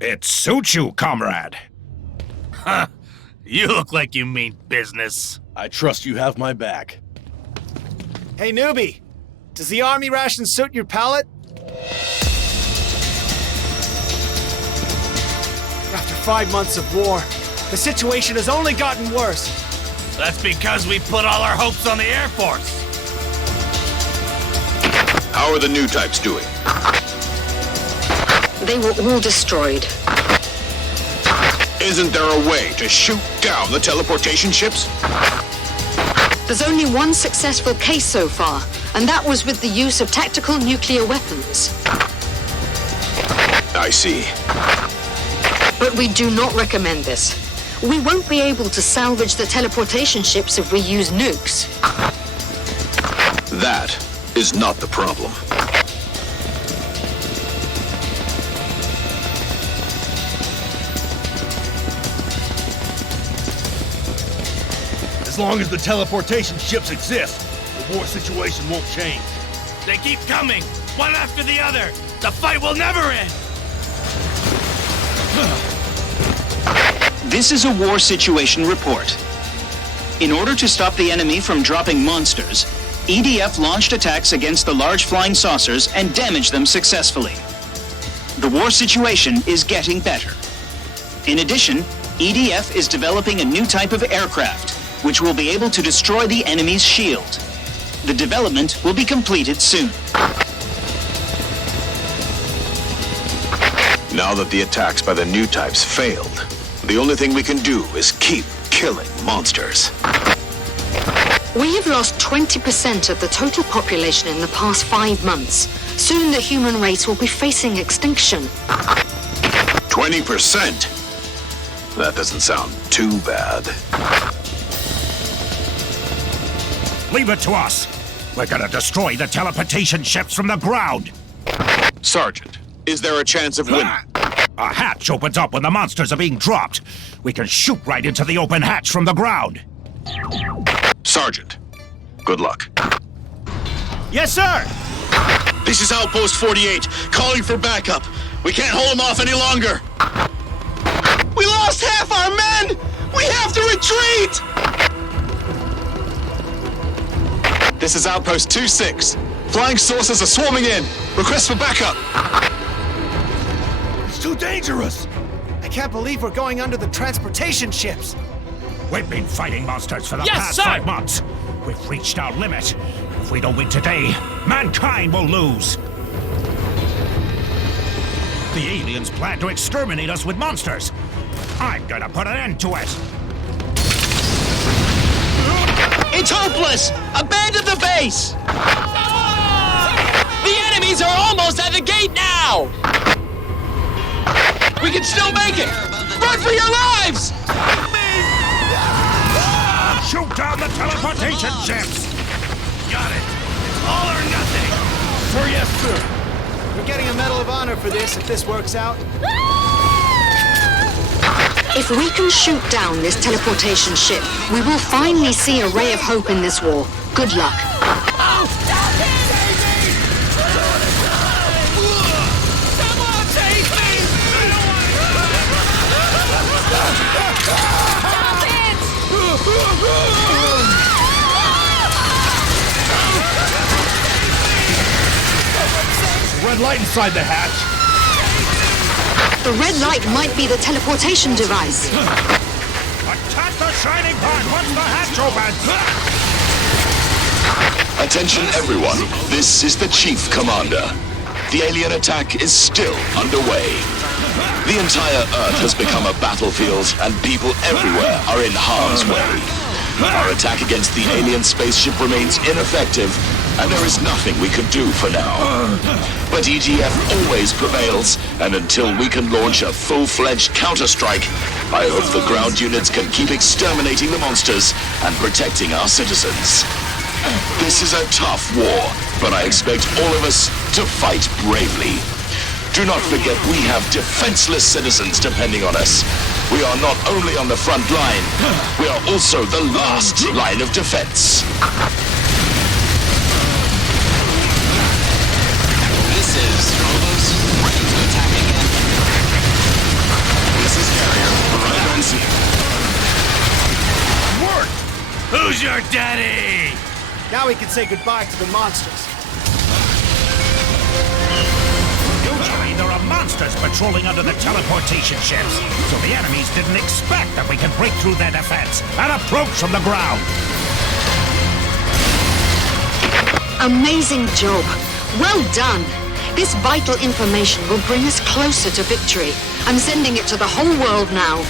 It suits you, comrade. Huh. You look like you mean business. I trust you have my back. Hey, newbie! Does the army ration suit your palate? After 5 months of war, the situation has only gotten worse. That's because we put all our hopes on the Air Force. How are the new types doing? They were all destroyed. Isn't there a way to shoot down the teleportation ships? There's only one successful case so far, and that was with the use of tactical nuclear weapons. I see. But we do not recommend this. We won't be able to salvage the teleportation ships if we use nukes. That is not the problem. As long as the teleportation ships exist, the war situation won't change. They keep coming, one after the other. The fight will never end. This is a war situation report. In order to stop the enemy from dropping monsters, EDF launched attacks against the large flying saucers and damaged them successfully. The war situation is getting better. In addition, EDF is developing a new type of aircraft, which will be able to destroy the enemy's shield. The development will be completed soon. Now that the attacks by the new types failed, the only thing we can do is keep killing monsters. We have lost 20% of the total population in the past 5 months. Soon the human race will be facing extinction. 20%? That doesn't sound too bad. Leave it to us. We're gonna destroy the teleportation ships from the ground. Sergeant, is there a chance of winning? A hatch opens up when the monsters are being dropped. We can shoot right into the open hatch from the ground. Sergeant, good luck. Yes, sir! This is Outpost 48, calling for backup. We can't hold them off any longer. We lost half our men! We have to retreat! This is Outpost 26. Flying saucers are swarming in. Request for backup. It's too dangerous. I can't believe we're going under the transportation ships. We've been fighting monsters for the Yes, past sir! 5 months. We've reached our limit. If we don't win today, mankind will lose. The aliens plan to exterminate us with monsters. I'm gonna put an end to it. It's hopeless! Abandon the base! The enemies are almost at the gate now! We can still make it! Run for your lives! Shoot down the teleportation ships! Got it. It's all or nothing. Sir, yes, sir. We're getting a Medal of Honor for this if this works out. If we can shoot down this teleportation ship, we will finally see a ray of hope in this war. Good luck. Oh, stop it! Someone save me! Red light inside the hatch. The red light might be the teleportation device. Attack the shining part once the hatch opens! Attention everyone, this is the Chief Commander. The alien attack is still underway. The entire Earth has become a battlefield and people everywhere are in harm's way. Our attack against the alien spaceship remains ineffective and there is nothing we can do for now. But EDF always prevails, and until we can launch a full-fledged counter-strike, I hope the ground units can keep exterminating the monsters and protecting our citizens. This is a tough war, but I expect all of us to fight bravely. Do not forget we have defenseless citizens depending on us. We are not only on the front line, we are also the last line of defense. This is Phobos, ready to attack again. Who's your daddy? Now we can say goodbye to the monsters. Usually there are monsters patrolling under the teleportation ships, so the enemies didn't expect that we could break through their defense and approach from the ground. Amazing job. Well done. This vital information will bring us closer to victory. I'm sending it to the whole world now.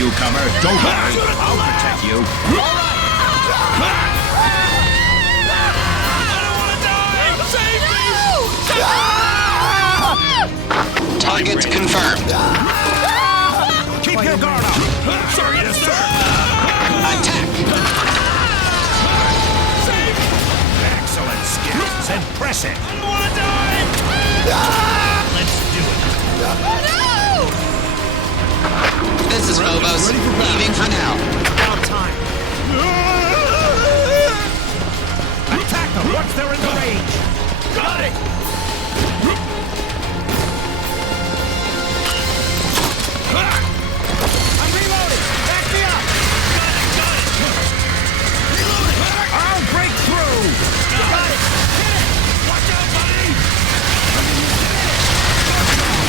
Newcomer, don't worry. I'll protect you. Target confirmed. Keep your guard up. Sir, yes, sir. Attack. Excellent skills. Impressive. I don't want to die. Let's do it. This is Phobos. Leaving for now. About time. Attack them once they're in the range. Got it. I'm reloading. Back me up. Got it. Reloading. I'll break through. Got it. Watch out, buddy.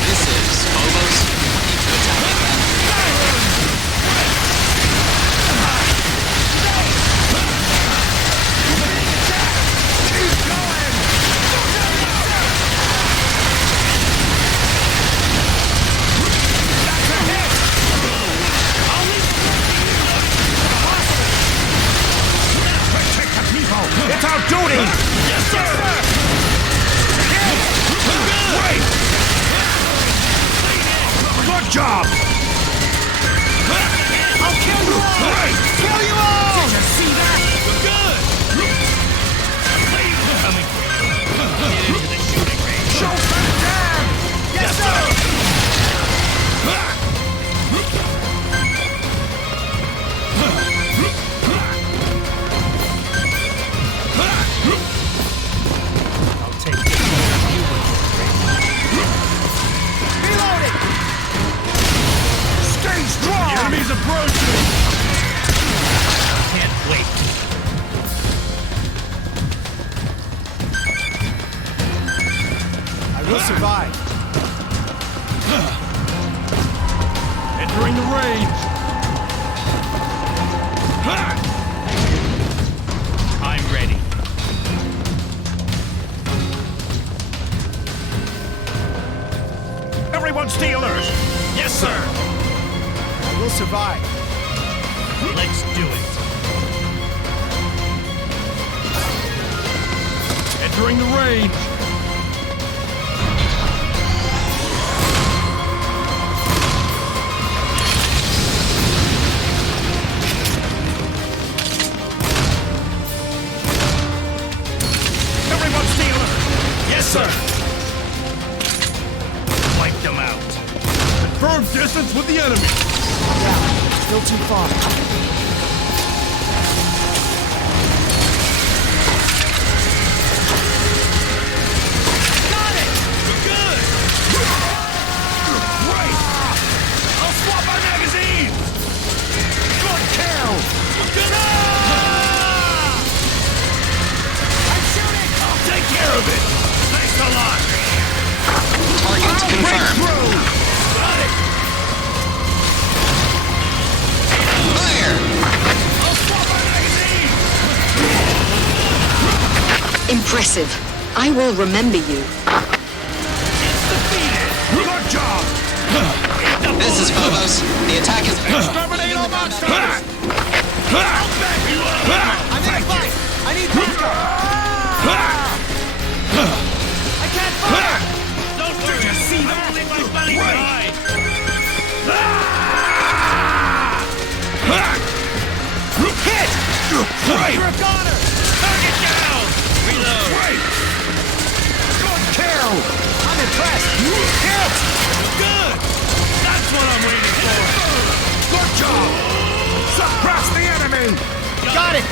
This is Phobos. Need to attack again. It's our duty! Yes, sir. Wait! Good job! I'll kill you all. Wait! Kill you all. Did you see that? Good. Coming. Get into the shooting range. Show some jam! Yes, sir. I'll take this one of you when you're Reloading. ready. Stay strong! The enemy's approaching. Can't wait. I will survive. Entering the range. I'm ready. Everyone stay alert! Yes, sir. I will survive. Let's do it. Entering the range. Everyone stay alert! Yes, sir. Wipe them out. Confirm distance with the enemy. Still too far. Got it! We're good! Right! I'll swap our magazines! Good kill! We're good! I'm shooting! I'll take care of it! Thanks a lot! Target confirmed. Got it! Fire! I'll swap our magazines! Impressive. I will remember you. It's defeated! Good job! This is Phobos. The attack is... Exterminate all monsters! I'm in a fight! I need backup! I can't fire! Don't worry, you see that? I'm my belly dry! Hit! Right! You're a goner! Target down! Reload! Right! Good kill! I'm impressed! Hit! Good! That's what I'm waiting for! Good job! Suppress the enemy! Got it!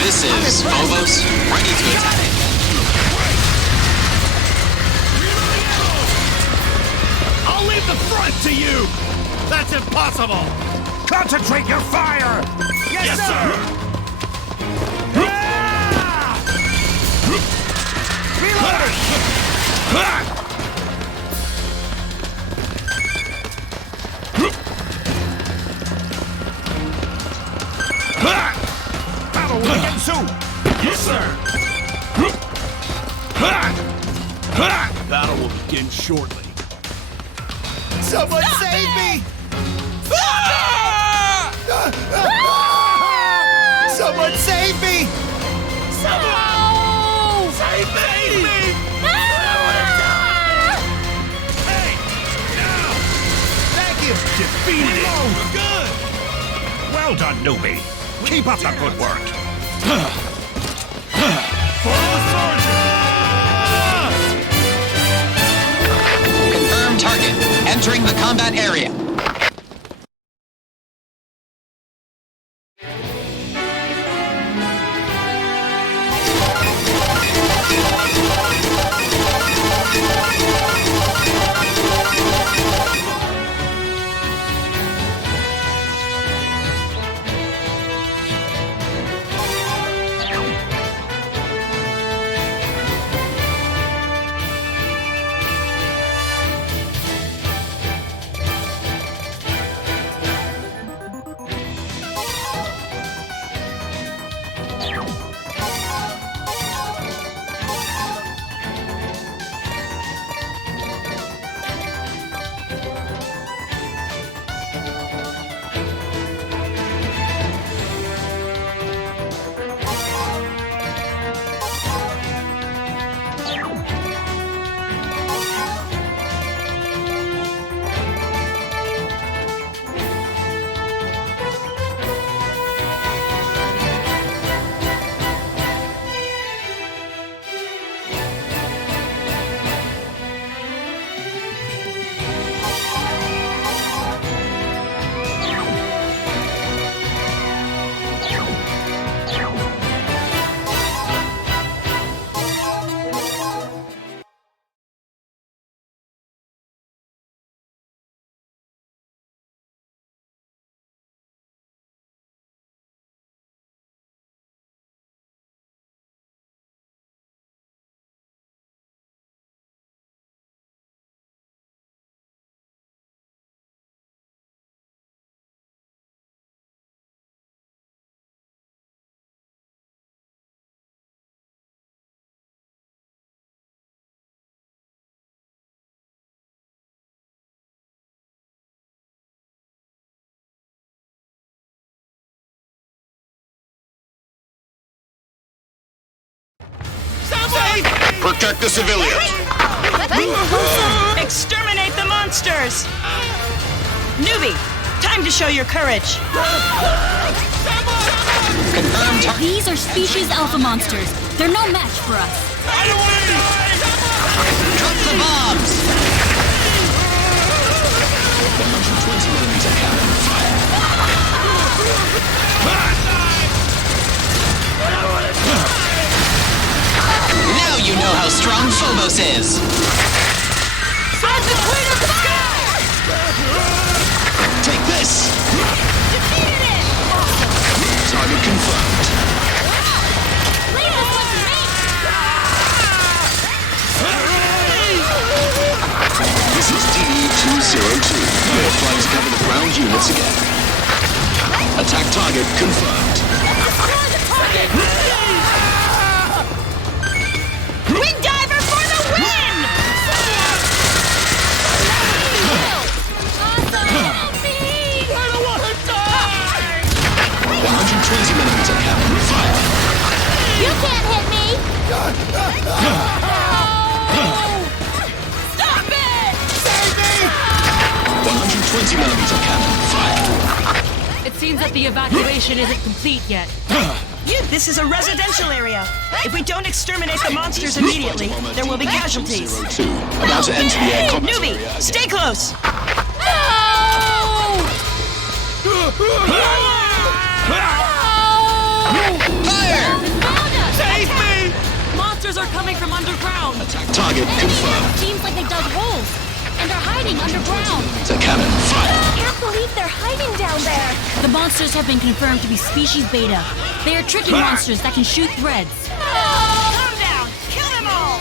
This is Phobos, ready to attack. I'll leave the front to you! That's impossible! Concentrate your fire! Yes, sir! Battle will begin soon! Yes, sir! Battle will begin shortly. Someone save me! Someone save me! Save me! Hey! Now! Thank you! Defeated it! We're good! Well done, newbie. Keep up the good work. Follow Sergeant! Confirm target. Entering the combat area. Protect the civilians. Exterminate the monsters! Newbie, time to show your courage. Confirm target. These are species alpha monsters. They're no match for us. Drop the bombs. 120mm cannon fire. Now you know how strong Phobos is! Send the queen of the sky! Take this! Defeated it! Target confirmed. Leave us with me! This is DE-202. We're flying to cover the ground units again. Attack target confirmed. Destroy the target! Wing diver for the win! Awesome! Help me! I don't want to die! 120mm cannon fire. You can't hit me! Stop it! 120mm cannon fire. It seems that the evacuation isn't complete yet. This is a residential area. If we don't exterminate the monsters immediately, there will be casualties. 202. About to enter the air combat Newbie, area. stay close! Fire! Save me! Monsters are coming from underground. Attack target confirmed. Seems like they dug holes, and they're hiding underground. The cannon fire. Can't believe they're hiding down there. The monsters have been confirmed to be species Beta. They are tricky monsters that can shoot threads. Calm down! Kill them all!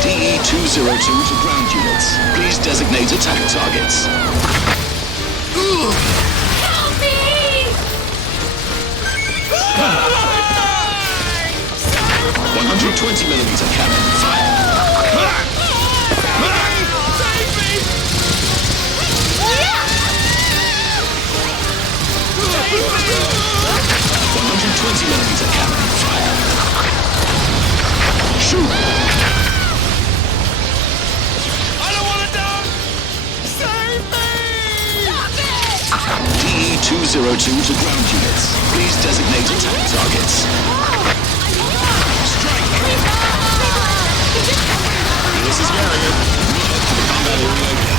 DE-202 to ground units. Please designate attack targets. Help me! 120mm cannon fire. 120mm cannon fire. Shoot! I don't want to die! Save me! DE-202 to ground units. Please designate attack targets. This is Harriet. To the combat area again.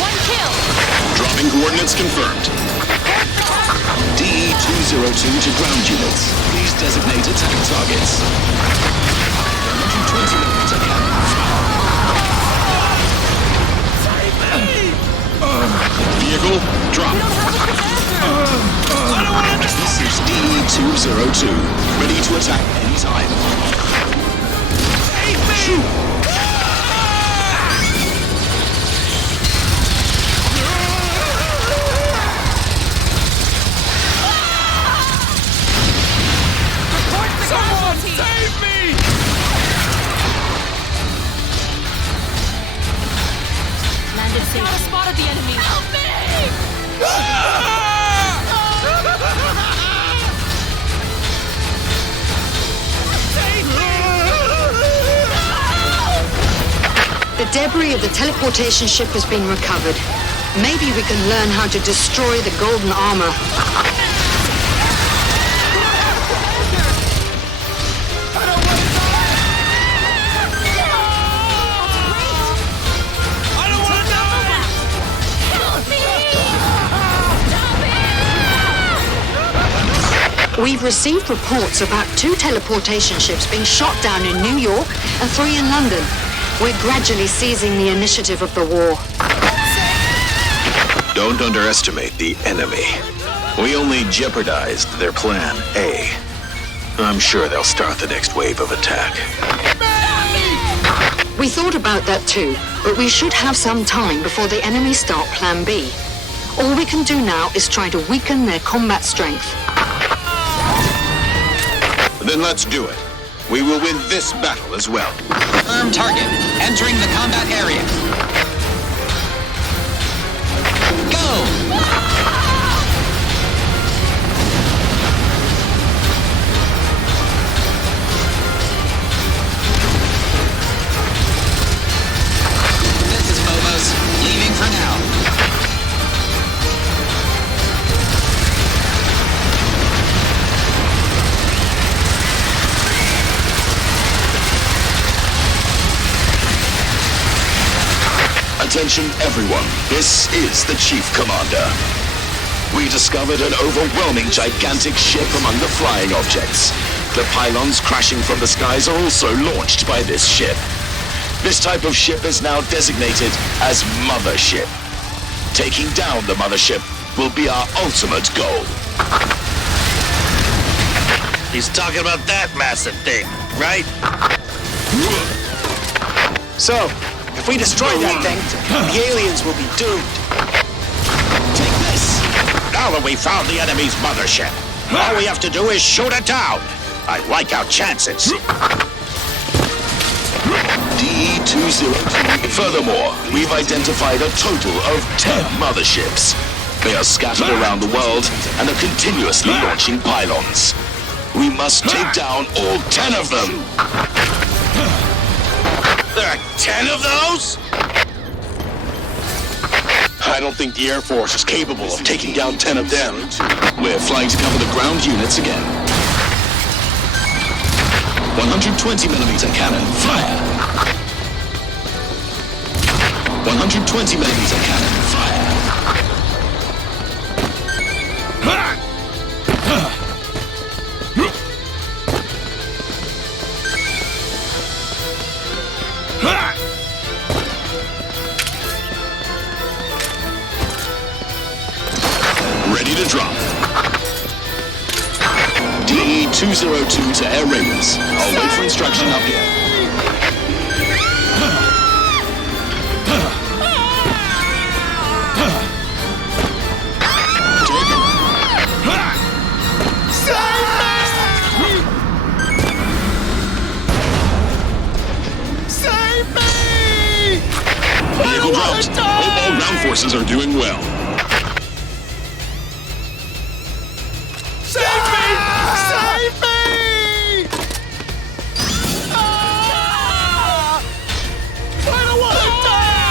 One kill! Dropping coordinates confirmed. DE-202 to ground units. Please designate attack targets. 120mm cannon fire. Vehicle drop. This is DE-202. Ready to attack anytime. Shoot! Someone save me! Landed safe. Got a spot of the enemy. Help me! The debris of the teleportation ship has been recovered. Maybe we can learn how to destroy the golden armor. We've received reports about 2 teleportation ships being shot down in New York and 3 in London. We're gradually seizing the initiative of the war. Don't underestimate the enemy. We only jeopardized their plan A. I'm sure they'll start the next wave of attack. We thought about that too, but we should have some time before the enemy start Plan B. All we can do now is try to weaken their combat strength. Then let's do it. We will win this battle as well. Firm target. Entering the combat area. Go! This is Phobos. Leaving for now. Attention everyone, this is the Chief Commander. We discovered an overwhelming gigantic ship among the flying objects. The pylons crashing from the skies are also launched by this ship. This type of ship is now designated as Mothership. Taking down the Mothership will be our ultimate goal. He's talking about that massive thing, right? So, if we destroy that thing, the aliens will be doomed. Take this! Now that we've found the enemy's mothership, all we have to do is shoot it down. I like our chances. DE-202. Furthermore, we've identified a total of 10 motherships. They are scattered around the world and are continuously launching pylons. We must take down all 10 of them. There are 10 of those? I don't think the Air Force is capable of taking down 10 of them. We're flying to cover the ground units again. 120mm cannon, fire. 120mm cannon, fire. Ready to drop. DE-202 to air raiders. I'll wait for instruction up here. Vehicle dropped. Hope all ground forces are doing well. Save me! Save me! I don't want to die!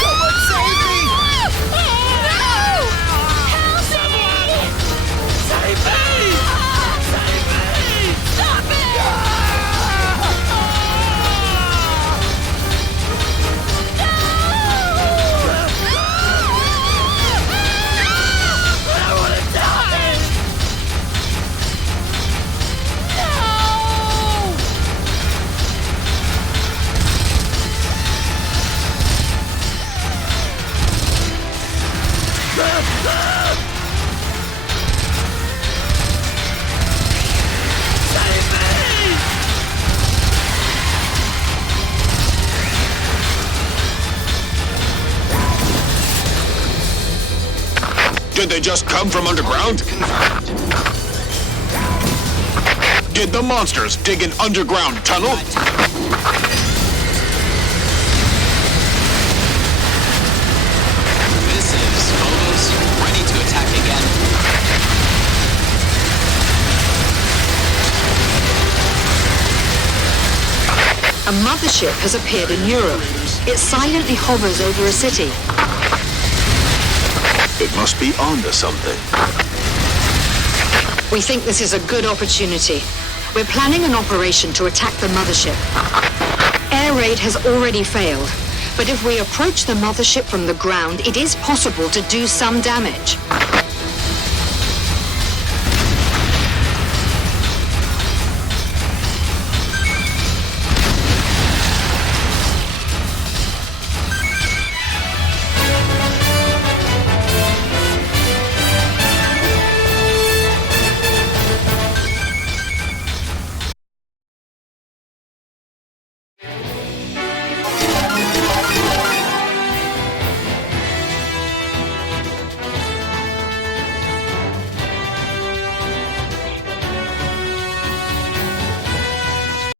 Someone save me! Someone save me! Save me! Save me! Stop it! I want to die! Did they just come from underground? Did the monsters dig an underground tunnel? This is Phobos, ready to attack again. A mothership has appeared in Europe. It silently hovers over a city. It must be onto something. We think this is a good opportunity. We're planning an operation to attack the mothership. Air raid has already failed, but if we approach the mothership from the ground, it is possible to do some damage.